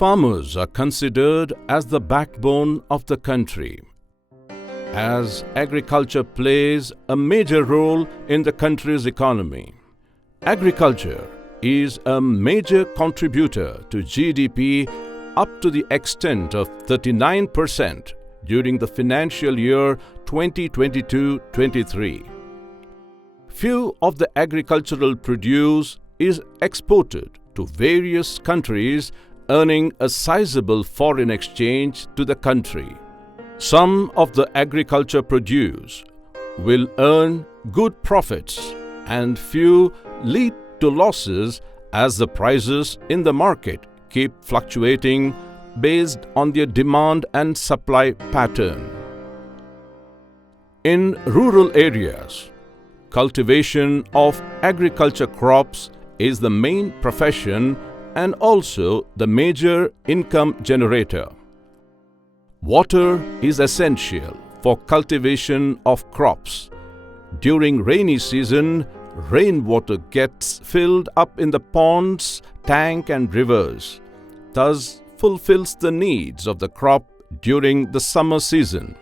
Farmers are considered as the backbone of the country, as agriculture plays a major role in the country's economy. Agriculture is a major contributor to GDP up to the extent of 39% during the financial year 2022-23. Few of the agricultural produce is exported to various countries, earning a sizable foreign exchange to the country. Some of the agriculture produce will earn good profits and few lead to losses as the prices in the market keep fluctuating based on their demand and supply pattern. In rural areas, cultivation of agriculture crops is the main profession and also the major income generator. Water is essential for cultivation of crops. During rainy season, rainwater gets filled up in the ponds, tank and rivers, thus fulfills the needs of the crop during the summer season.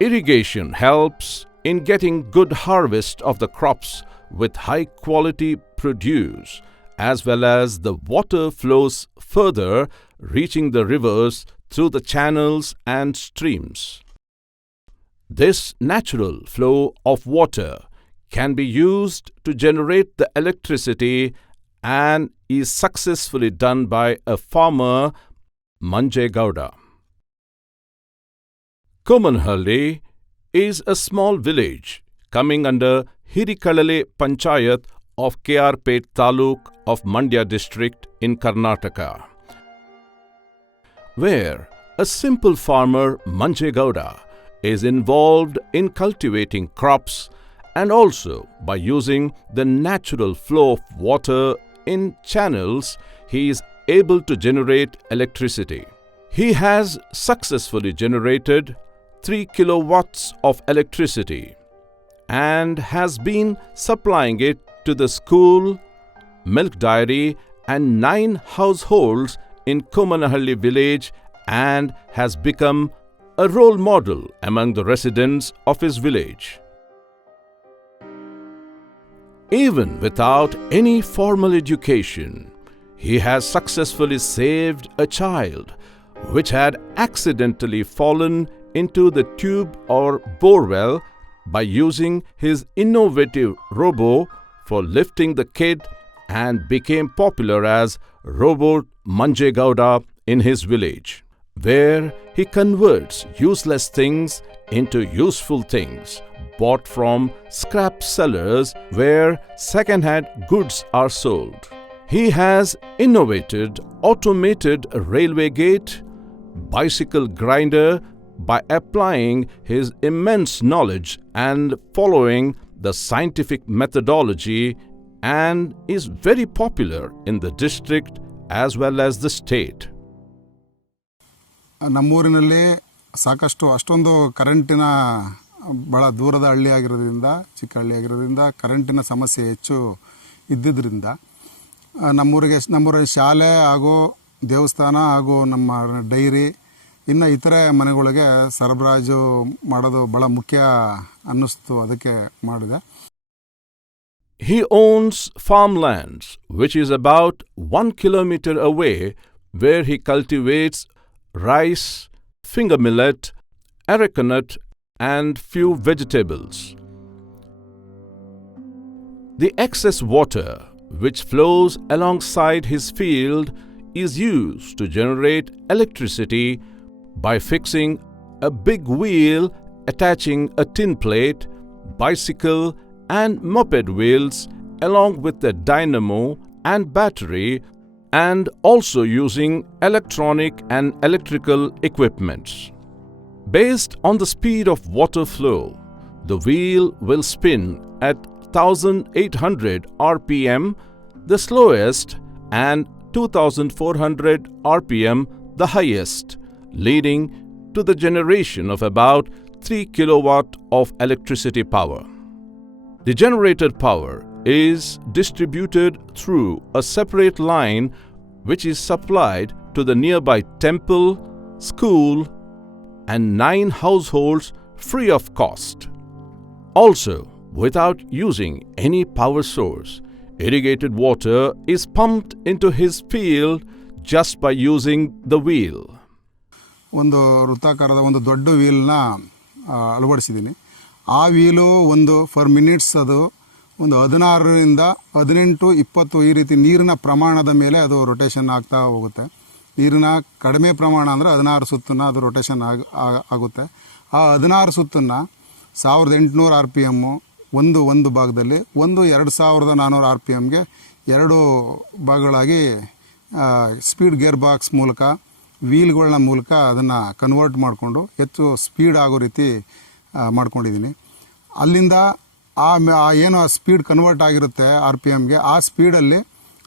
Irrigation helps in getting good harvest of the crops with high quality produce, as well as the water flows further, reaching the rivers through the channels and streams. This natural flow of water can be used to generate the electricity and is successfully done by a farmer, Manjegowda. Komanhalli is a small village coming under Hirikalale Panchayat of KR-Pet Taluk of Mandya district in Karnataka, where a simple farmer, Manjegowda, is involved in cultivating crops and also by using the natural flow of water in channels, he is able to generate electricity. He has successfully generated 3 kilowatts of electricity and has been supplying it to the school, milk dairy and 9 households in Komanhalli village and has become a role model among the residents of his village. Even without any formal education, he has successfully saved a child which had accidentally fallen into the tube or borewell by using his innovative robo for lifting the kid and became popular as Robot Manjegowda in his village, where he converts useless things into useful things bought from scrap sellers where second-hand goods are sold. He has innovated automated railway gate, bicycle grinder by applying his immense knowledge and following the scientific methodology, and is very popular in the district as well as the state. ನಮ್ಮೂರಿನಲ್ಲಿ ಸಾಕಷ್ಟು ಅಷ್ಟೊಂದು ಕರೆಂಟಿನ ಭಾಳ ದೂರದ ಹಳ್ಳಿ ಆಗಿರೋದ್ರಿಂದ, ಚಿಕ್ಕ ಹಳ್ಳಿ ಆಗಿರೋದ್ರಿಂದ ಕರೆಂಟಿನ ಸಮಸ್ಯೆ ಹೆಚ್ಚು ಇದ್ದಿದ್ದರಿಂದ ನಮ್ಮೂರ ಶಾಲೆ ಹಾಗೂ ದೇವಸ್ಥಾನ ಹಾಗೂ ನಮ್ಮ ಡೈರಿ ಇನ್ನು ಇತರೆ ಮನೆಗಳಿಗೆ ಸರಬರಾಜು ಮಾಡೋದು ಭಾಳ ಮುಖ್ಯ ಅನ್ನಿಸ್ತು, ಅದಕ್ಕೆ ಮಾಡಿದೆ. He owns farmlands which is about 1 kilometer away, where he cultivates rice, finger millet, arecanut and few vegetables. The excess water which flows alongside his field is used to generate electricity by fixing a big wheel attaching a tin plate, bicycle and moped wheels along with a dynamo and battery, and also using electronic and electrical equipments. Based on the speed of water flow, the wheel will spin at 1800 RPM, the slowest, and 2400 RPM, the highest, leading to the generation of about 3 kilowatt of electricity power. The generated power is distributed through a separate line which is supplied to the nearby temple, school, and 9 households free of cost. Also, without using any power source, irrigated water is pumped into his field just by using the wheel. ಒಂದು ವೃತ್ತಾಕಾರದ ಒಂದು ದೊಡ್ಡ ವೀಲ್ನ ಅಳವಡಿಸಿದ್ದೀನಿ. ಆ ವೀಲು ಒಂದು fur minutes ಅದು ಒಂದು 16ರಿಂದ 18, 20 ಈ ರೀತಿ ನೀರಿನ ಪ್ರಮಾಣದ ಮೇಲೆ ಅದು ರೊಟೇಷನ್ ಆಗ್ತಾ ಹೋಗುತ್ತೆ. ನೀರಿನ ಕಡಿಮೆ ಪ್ರಮಾಣ ಅಂದರೆ 16 ಸುತ್ತನ್ನು ಅದು ರೊಟೇಷನ್ ಆಗುತ್ತೆ. ಆ 16 ಸುತ್ತನ್ನು 1800 RPM ಒಂದು ಭಾಗದಲ್ಲಿ, 2400 RPMಗೆ 2 ಭಾಗಗಳಾಗಿ ಸ್ಪೀಡ್ ಗೇರ್ ಬಾಕ್ಸ್ ಮೂಲಕ ವೀಲ್ಗಳನ್ನ ಮೂಲಕ ಅದನ್ನು ಕನ್ವರ್ಟ್ ಮಾಡಿಕೊಂಡು ಹೆಚ್ಚು ಸ್ಪೀಡ್ ಆಗೋ ರೀತಿ ಮಾಡ್ಕೊಂಡಿದ್ದೀನಿ. ಅಲ್ಲಿಂದ ಏನು ಸ್ಪೀಡ್ ಕನ್ವರ್ಟ್ ಆಗಿರುತ್ತೆ RPMಗೆ, ಆ ಸ್ಪೀಡಲ್ಲಿ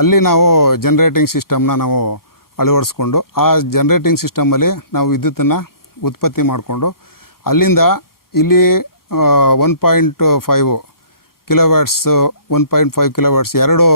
ಅಲ್ಲಿ ನಾವು ಜನ್ರೇಟಿಂಗ್ ಸಿಸ್ಟಮ್ನ ನಾವು ಅಳವಡಿಸ್ಕೊಂಡು ಆ ಜನ್ರೇಟಿಂಗ್ ಸಿಸ್ಟಮಲ್ಲಿ ನಾವು ವಿದ್ಯುತ್ತನ್ನು ಉತ್ಪತ್ತಿ ಮಾಡಿಕೊಂಡು ಅಲ್ಲಿಂದ ಇಲ್ಲಿ 1.5 ಕಿಲೋವ್ಯಾಟ್ಸ್ 1.5 ಕಿಲೋವ್ಯಾಟ್ಸ್ 2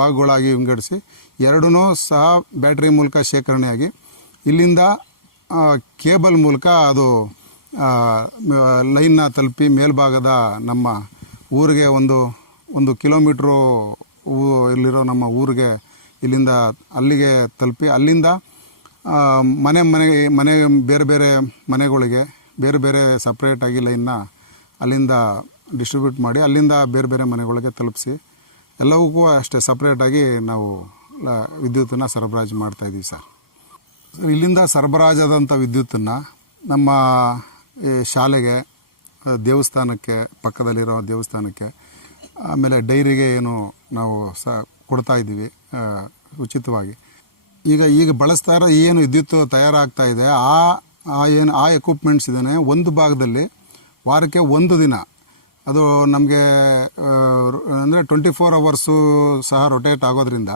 ಭಾಗಗಳಾಗಿ ವಿಂಗಡಿಸಿ ಎರಡೂ ಸಹ ಬ್ಯಾಟ್ರಿ ಮೂಲಕ ಶೇಖರಣೆಯಾಗಿ ಇಲ್ಲಿಂದ ಕೇಬಲ್ ಮೂಲಕ ಅದು ಲೈನ್ನ ತಲುಪಿ ಮೇಲ್ಭಾಗದ ನಮ್ಮ ಊರಿಗೆ ಒಂದು ಕಿಲೋಮೀಟ್ರು ಇಲ್ಲಿರೋ ನಮ್ಮ ಊರಿಗೆ ಇಲ್ಲಿಂದ ಅಲ್ಲಿಗೆ ತಲುಪಿ ಅಲ್ಲಿಂದ ಮನೆ ಬೇರೆ ಬೇರೆ ಮನೆಗಳಿಗೆ ಬೇರೆ ಬೇರೆ ಸಪ್ರೇಟಾಗಿ ಲೈನ್ನ ಅಲ್ಲಿಂದ ಡಿಸ್ಟ್ರಿಬ್ಯೂಟ್ ಮಾಡಿ ಅಲ್ಲಿಂದ ಬೇರೆ ಬೇರೆ ಮನೆಗಳಿಗೆ ತಲುಪಿಸಿ ಎಲ್ಲವಕ್ಕೂ ಅಷ್ಟೇ ಸಪ್ರೇಟಾಗಿ ನಾವು ವಿದ್ಯುತ್ತನ್ನು ಸರಬರಾಜು ಮಾಡ್ತಾಯಿದ್ದೀವಿ ಸರ್. ಇಲ್ಲಿಂದ ಸರಬರಾಜಾದಂಥ ವಿದ್ಯುತ್ತನ್ನು ನಮ್ಮ ಶಾಲೆಗೆ, ದೇವಸ್ಥಾನಕ್ಕೆ, ಪಕ್ಕದಲ್ಲಿರೋ ದೇವಸ್ಥಾನಕ್ಕೆ, ಆಮೇಲೆ ಡೈರಿಗೆ ಏನು ನಾವು ಕೊಡ್ತಾಯಿದ್ದೀವಿ ಉಚಿತವಾಗಿ. ಈಗ ಬಳಸ್ತಾ ಇರೋ ಏನು ವಿದ್ಯುತ್ ತಯಾರಾಗ್ತಾ ಇದೆ ಆ ಎಕ್ವಿಪ್ಮೆಂಟ್ಸ್ ಇದ್ದಾನೆ ಒಂದು ಭಾಗದಲ್ಲಿ ವಾರಕ್ಕೆ 1 ದಿನ ಅದು ನಮಗೆ ಅಂದರೆ 24 ಅವರ್ಸು ಸಹ ರೊಟೇಟ್ ಆಗೋದ್ರಿಂದ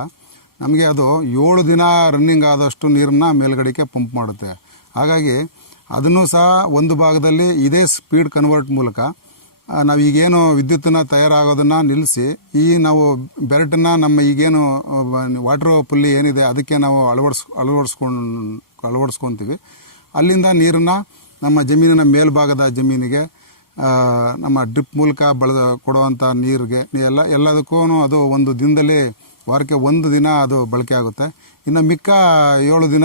ನಮಗೆ ಅದು 7 ದಿನ ರನ್ನಿಂಗ್ ಆದಷ್ಟು ನೀರನ್ನ ಮೇಲ್ಗಡೆಗೆ ಪಂಪ್ ಮಾಡುತ್ತೆ. ಹಾಗಾಗಿ ಅದನ್ನು ಸಹ ಒಂದು ಭಾಗದಲ್ಲಿ ಇದೇ ಸ್ಪೀಡ್ ಕನ್ವರ್ಟ್ ಮೂಲಕ ನಾವು ಈಗೇನು ವಿದ್ಯುತ್ತನ್ನು ತಯಾರಾಗೋದನ್ನು ನಿಲ್ಲಿಸಿ ನಾವು ಬೆರಟನ್ನು ನಮ್ಮ ಈಗೇನು ವಾಟ್ರ್ ಪುಲ್ಲಿ ಏನಿದೆ ಅದಕ್ಕೆ ನಾವು ಅಳವಡಿಸ್ಕೊತೀವಿ. ಅಲ್ಲಿಂದ ನೀರನ್ನು ನಮ್ಮ ಜಮೀನಿನ ಮೇಲ್ಭಾಗದ ಜಮೀನಿಗೆ ನಮ್ಮ ಡ್ರಿಪ್ ಮೂಲಕ ಕೊಡುವಂಥ ನೀರಿಗೆ ಎಲ್ಲದಕ್ಕೂ ಅದು ಒಂದು ದಿನದಲ್ಲಿ ವಾರಕ್ಕೆ 1 ದಿನ ಅದು ಬಳಕೆ ಆಗುತ್ತೆ. ಇನ್ನು ಮಿಕ್ಕ 7 ದಿನ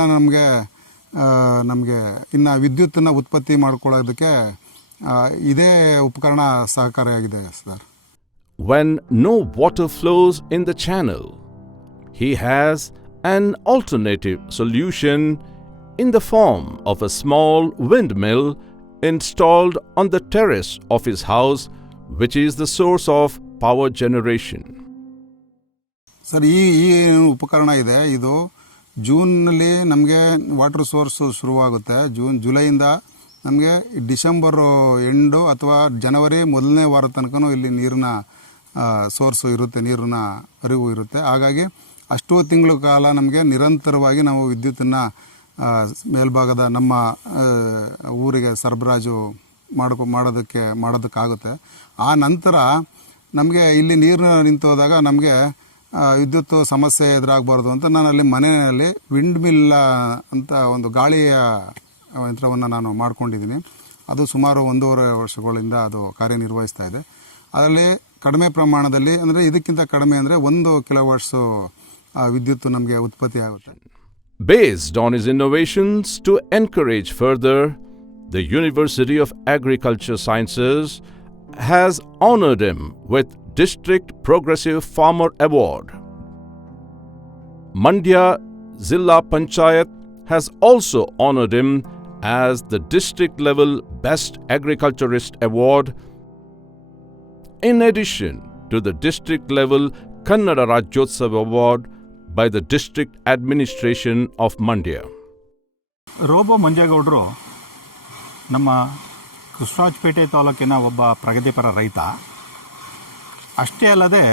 ನಮಗೆ ಇನ್ನು ವಿದ್ಯುತ್ತನ್ನು ಉತ್ಪತ್ತಿ ಮಾಡ್ಕೊಳ್ಳೋದಕ್ಕೆ ಇದೇ ಉಪಕರಣ ಸಹಕಾರಿಯಾಗಿದೆ sir. When no water flows in the channel, he has an alternative solution in the form of a small windmill installed on the terrace of his house, which is the source of power generation. Sir, ಈ ಉಪಕರಣ ಇದೆ, ಇದು ಜೂನ್ನಲ್ಲಿ ನಮಗೆ water source ಶುರುವಾಗುತ್ತೆ. ಜುಲೈಯಿಂದ ನಮಗೆ December end ಅಥವಾ ಜನವರಿ ಮೊದಲನೇ ವಾರ ತನಕ ಇಲ್ಲಿ ನೀರಿನ ಸೋರ್ಸು ಇರುತ್ತೆ, ನೀರಿನ ಅರಿವು ಇರುತ್ತೆ. ಹಾಗಾಗಿ ಅಷ್ಟೂ ತಿಂಗಳ ಕಾಲ ನಮಗೆ ನಿರಂತರವಾಗಿ ನಾವು ವಿದ್ಯುತ್ತನ್ನು ಮೇಲ್ಭಾಗದ ನಮ್ಮ ಊರಿಗೆ ಸರಬರಾಜು ಮಾಡೋದಕ್ಕಾಗುತ್ತೆ. ಆ ನಂತರ ನಮಗೆ ಇಲ್ಲಿ ನೀರು ನಿಂತೋದಾಗ ನಮಗೆ ವಿದ್ಯುತ್ ಸಮಸ್ಯೆ ಎದುರಾಗಬಾರ್ದು ಅಂತ ನಾನು ಅಲ್ಲಿ ಮನೆಯಲ್ಲಿ ವಿಂಡ್ ಮಿಲ್ ಅಂತ ಒಂದು ಗಾಳಿಯ ಯಂತ್ರವನ್ನು ನಾನು ಮಾಡ್ಕೊಂಡಿದ್ದೀನಿ. ಅದು ಸುಮಾರು 1.5 ವರ್ಷಗಳಿಂದ ಅದು ಕಾರ್ಯನಿರ್ವಹಿಸ್ತಾ ಇದೆ. ಅದರಲ್ಲಿ ಕಡಿಮೆ ಪ್ರಮಾಣದಲ್ಲಿ ಅಂದರೆ ಇದಕ್ಕಿಂತ ಕಡಿಮೆ ಅಂದರೆ 1 ಕಿಲೋವಾಟ್ಸು ವಿದ್ಯುತ್ ನಮಗೆ ಉತ್ಪತ್ತಿ ಆಗುತ್ತೆ. Based on his innovations to encourage further, the University of Agriculture Sciences has honored him with District Progressive Farmer Award. Mandya Zilla Panchayat has also honored him as the district level Best Agriculturist Award, in addition to the district level Kannada Rajyotsava Award by the District Administration of Mandya. Robo ಮಂಜೇಗೌಡರು ನಮ್ಮ ಕೃಷ್ಣರಾಜಪೇಟೆ ತಾಲೂಕಿನ ಒಬ್ಬ ಪ್ರಗತಿಪರ ರೈತ. ಅಷ್ಟೇ ಅಲ್ಲದೆ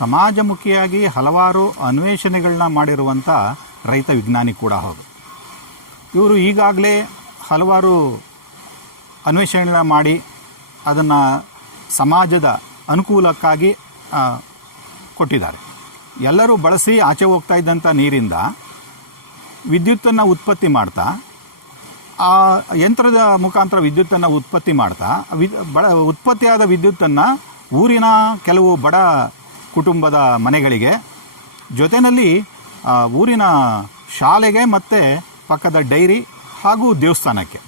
ಸಮಾಜಮುಖಿಯಾಗಿ ಹಲವಾರು ಅನ್ವೇಷಣೆಗಳನ್ನ ಮಾಡಿರುವಂಥ ರೈತ ವಿಜ್ಞಾನಿ ಕೂಡ ಹೌದು. ಇವರು ಈಗಾಗಲೇ ಹಲವಾರು ಅನ್ವೇಷಣೆಗಳನ್ನ ಮಾಡಿ ಅದನ್ನು ಸಮಾಜದ ಅನುಕೂಲಕ್ಕಾಗಿ ಕೊಟ್ಟಿದ್ದಾರೆ. ಎಲ್ಲರೂ ಬಳಸಿ ಆಚೆ ಹೋಗ್ತಾ ಇದ್ದಂಥ ನೀರಿಂದ ವಿದ್ಯುತ್ತನ್ನು ಉತ್ಪತ್ತಿ ಮಾಡ್ತಾ, ಆ ಯಂತ್ರದ ಮುಖಾಂತರ ವಿದ್ಯುತ್ತನ್ನು ಉತ್ಪತ್ತಿ ಮಾಡ್ತಾ ಉತ್ಪತ್ತಿಯಾದ ವಿದ್ಯುತ್ತನ್ನು ಊರಿನ ಕೆಲವು ಬಡ ಕುಟುಂಬದ ಮನೆಗಳಿಗೆ, ಜೊತೆಯಲ್ಲಿ ಊರಿನ ಶಾಲೆಗೆ ಮತ್ತು ಪಕ್ಕದ ಡೈರಿ ಹಾಗೂ ದೇವಸ್ಥಾನಕ್ಕೆ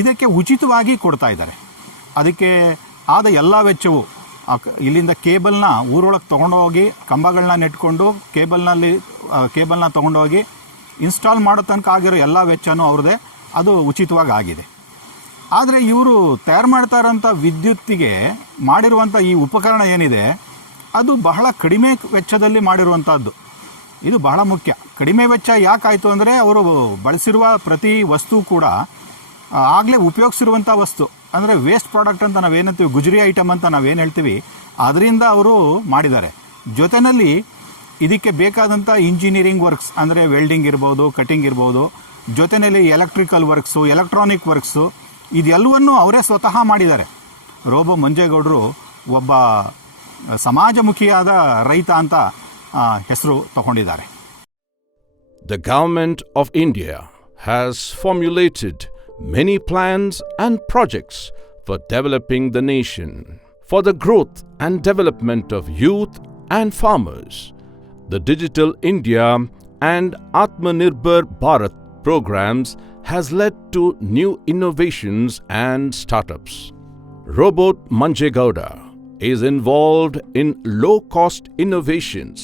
ಇದಕ್ಕೆ ಉಚಿತವಾಗಿ ಕೊಡ್ತಾ ಇದ್ದಾರೆ. ಅದಕ್ಕೆ ಆದ ಎಲ್ಲ ವೆಚ್ಚವು ಇಲ್ಲಿಂದ ಕೇಬಲ್ನ ಊರೊಳಗೆ ತೊಗೊಂಡೋಗಿ ಕಂಬಗಳನ್ನ ನೆಟ್ಕೊಂಡು ಕೇಬಲ್ನ ತೊಗೊಂಡೋಗಿ ಇನ್ಸ್ಟಾಲ್ ಮಾಡೋ ತನಕ ಆಗಿರೋ ಎಲ್ಲ ವೆಚ್ಚನೂ ಅವ್ರದ್ದೇ, ಅದು ಉಚಿತವಾಗಿ ಆಗಿದೆ. ಆದರೆ ಇವರು ತಯಾರು ಮಾಡ್ತಾ ಇರೋಂಥ ವಿದ್ಯುತ್ತಿಗೆ ಮಾಡಿರುವಂಥ ಈ ಉಪಕರಣ ಏನಿದೆ ಅದು ಬಹಳ ಕಡಿಮೆ ವೆಚ್ಚದಲ್ಲಿ ಮಾಡಿರುವಂಥದ್ದು. ಇದು ಬಹಳ ಮುಖ್ಯ. ಕಡಿಮೆ ವೆಚ್ಚ ಯಾಕಾಯಿತು ಅಂದರೆ ಅವರು ಬಳಸಿರುವ ಪ್ರತಿ ವಸ್ತು ಕೂಡ ಆಗಲೇ ಉಪಯೋಗಿಸಿರುವಂಥ ವಸ್ತು, ಅಂದರೆ ವೇಸ್ಟ್ ಪ್ರಾಡಕ್ಟ್ ಅಂತ ನಾವೇನಂತೀವಿ, ಗುಜರಿ ಐಟಮ್ ಅಂತ ನಾವೇನು ಹೇಳ್ತೀವಿ, ಅದರಿಂದ ಅವರು ಮಾಡಿದ್ದಾರೆ. ಜೊತೆಯಲ್ಲಿ ಇದಕ್ಕೆ ಬೇಕಾದಂಥ ಇಂಜಿನಿಯರಿಂಗ್ ವರ್ಕ್ಸ್ ಅಂದರೆ ವೆಲ್ಡಿಂಗ್ ಇರ್ಬೋದು, ಕಟಿಂಗ್ ಇರ್ಬೋದು, ಜೊತೆಯಲ್ಲಿ ಎಲೆಕ್ಟ್ರಿಕಲ್ ವರ್ಕ್ಸು, ಎಲೆಕ್ಟ್ರಾನಿಕ್ ವರ್ಕ್ಸು, ಇದೆಲ್ಲವನ್ನೂ ಅವರೇ ಸ್ವತಃ ಮಾಡಿದ್ದಾರೆ. ರೋಬೋ ಮಂಜೇಗೌಡರು ಒಬ್ಬ ಸಮಾಜಮುಖಿಯಾದ ರೈತ ಅಂತ ಹೆಸರು ತಗೊಂಡಿದ್ದಾರೆ. The Government of India has formulated many plans and projects for developing the nation, for the growth and development of youth and farmers. The Digital India and Atmanirbhar Bharat programs has led to new innovations and startups. Robot Manjegowda is involved in low-cost innovations,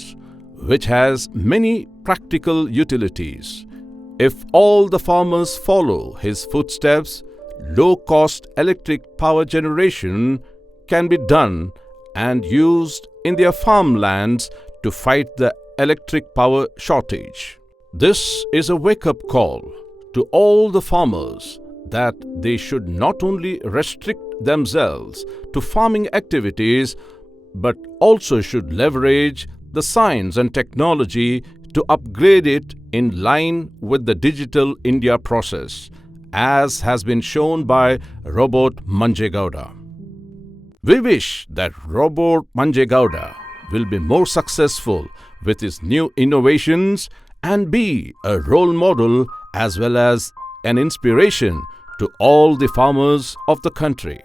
which has many practical utilities. If all the farmers follow his footsteps, low-cost electric power generation can be done and used in their farmlands to fight the electric power shortage. This is a wake-up call to all the farmers that they should not only restrict themselves to farming activities but also should leverage the science and technology to upgrade it in line with the Digital India process, as has been shown by Robot Manjegowda. We wish that Robot Manjegowda will be more successful with his new innovations and be a role model as well as an inspiration to all the farmers of the country.